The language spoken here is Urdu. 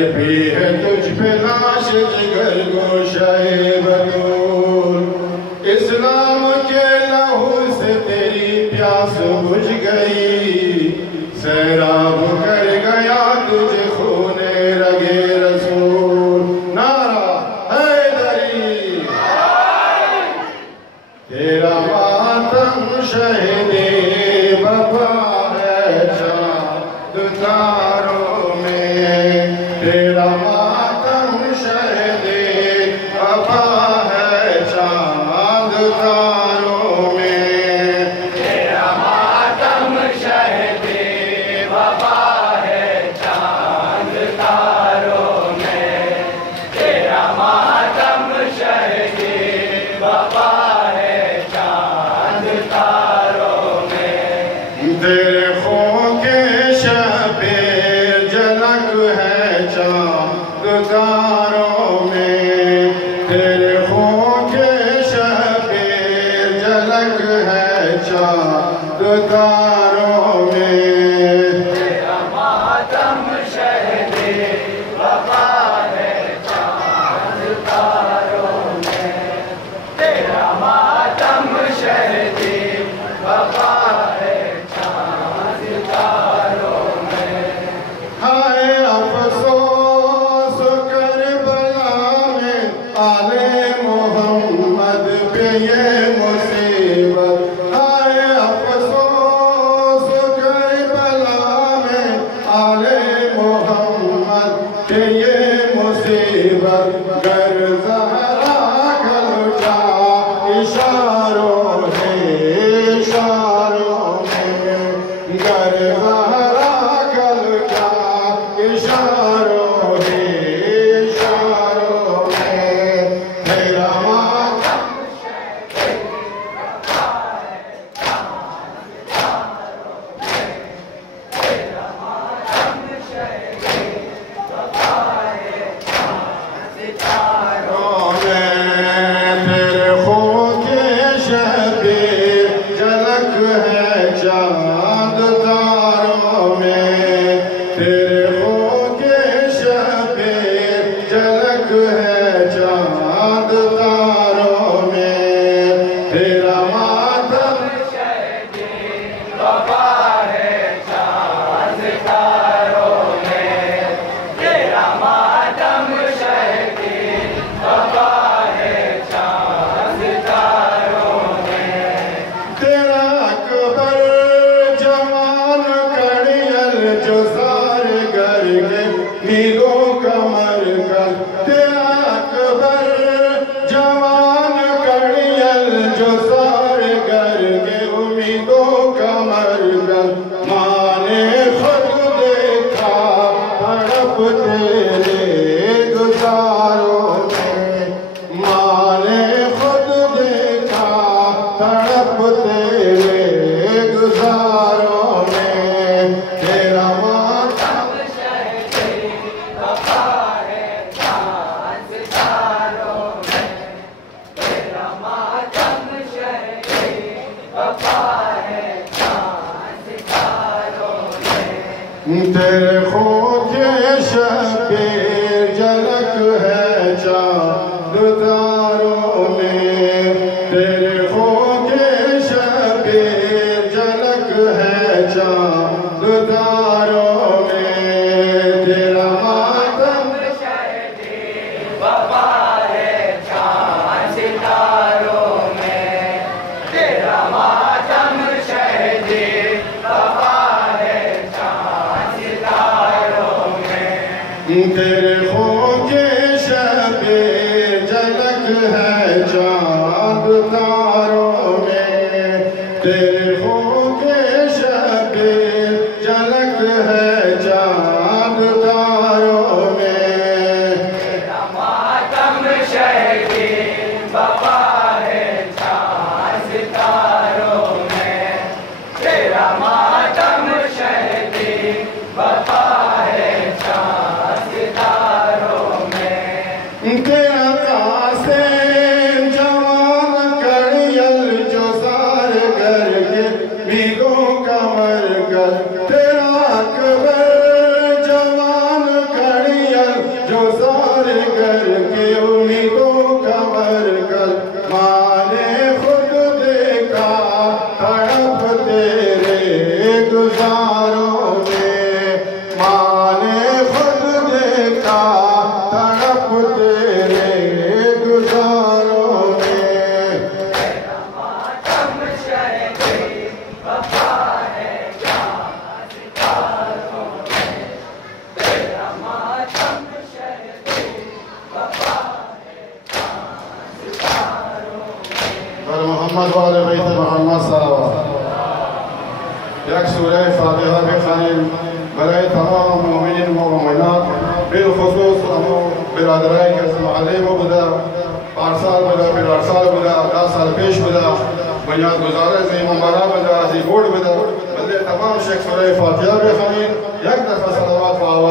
تڑپی ہے تجھ پہ لاش جگر گوشہ بدور، اسلام کے لہو سے تیری پیاس بجھ گئی، سیراب کر گیا تجھے خون رگے رسول۔ نعرہ حیدری، تیرا ماتم شہدِ وفا ہے چاند تاروں میں، تیرا ماتم شہدِ وفا ہے چاند تاروں میں، تیرا ماتم شہدِ وفا ہے چاند تاروں میں، تیرا ماتم شہدِ وفا ہے چاند تاروں میں، تیرے خون کے شبیر جھلک ہے چاند تاروں میں، تیرے خون کے شبیر جھلک ہے چاند تاروں میں، تیرا ماتم شہدِ وفا ہے چاند تاروں میں، تیرا ماتم شہدِ وفا ہے چاند تاروں میں۔ ہائے افسوس کربلا میں آل محمد پہ یہ مصیبت، ہائے افسوس کربلا میں آل محمد پہ یہ مصیبت، گر زہرا کل جا اشاروں میں، اشاروں میں، گر زہرا کل جا اشاروں میں، اشاروں میں، تیرا ماتم تاروں میں، تیرے خون کے شبیر جھلک ہے چاند تاروں میں، تیرے خون کے شبیر جھلک ہے چاند تاروں میں، تیرا ماتم شہدِ وفا ہے چاند تاروں میں، تیرا ماتم شہدِ وفا ہے چاند تاروں میں، تیرا اکبر جوان کڑیل جو سارے گر کے میلوں کا مرکز، تیرا اکبر جوان کڑیل جو سارے گر کے امیدوں کا مرکز، ماں نے خود دیکھا تڑپ تیرے گزاروں میں، ماں نے خود دیکھا تڑپ تیرے گزاروں میں، تیرا ماتم شہدِ وفا ہے چاند تاروں میں، تیرا ماتم شہدِ وفا ہے چاند تاروں میں، تیرے خون کے شبیر جھلک ہے چاند تاروں میں، تیرے خون کے شبیر جھلک ہے چاند تاروں میں، تیرا ماتم شہدِ وفا ہے چاند تاروں میں، تیرا ماتم شہدِ وفا ہے چاند تاروں میں، تیرے خون کے شبیر جھلک ہے چاند تاروں میں، تیرے خون کے شبیر جھلک ہے چاند تاروں میں، تیرا ماتم شہدِ وفا ہے چاند تاروں میں، تیرا ماتم شہدِ وفا ہے چاند تاروں میں، تیرا قاسم جوان کڑیل جو سارے گر کے میلوں کا مرکز، تیرا اکبر جوان کڑیل محمد و آل بیت محمد صلوات. یک سورہ فاتحہ بخوانیم برای تمام مومنین و مومنات، بالخصوص ہمو برادرائی کے محلے میں بدا، پارسال بدا، برارسال بدا، 10 سال پیش بدا، بنیاد گزارے سے ممبرہ بدا، زی بورڈ بدا، بلے تمام شیخ سورہ فاتحہ بخوانیم، یک دفعہ صلوات و آواز